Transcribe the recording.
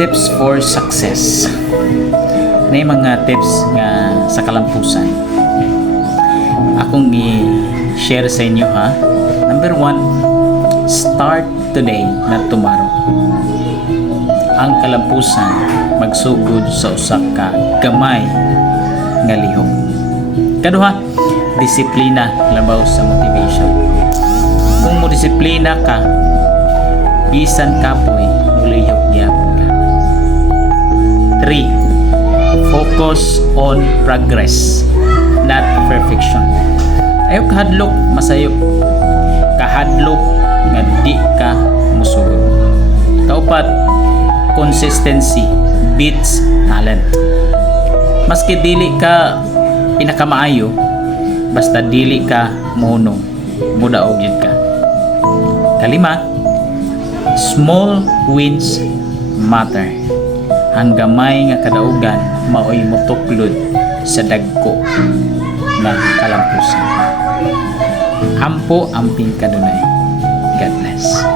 Tips for success. May mga tips nga sa kalampusan akong i-share sa inyo ha. Number 1, start today, not tomorrow. Ang kalampusan magsugod sa usa ka gamay nga lihok. Kaduha, disiplina labaw sa motivation. Kung mo disiplina ka, bisan kapoy mulihok gyapon ka. 3, focus on progress, not perfection. Ayaw kahadlok masayop, kahadlok nga di ka musugod. Kaupat, consistency beats talent. Maski dili ka pinakamaayo, basta dili ka munong, mudaog yun ka. 5, small wins matter. Ang gamay nga kadaugan maoy motuklod sa dagko nga kalampusan. Ampo amping kadunay. God bless.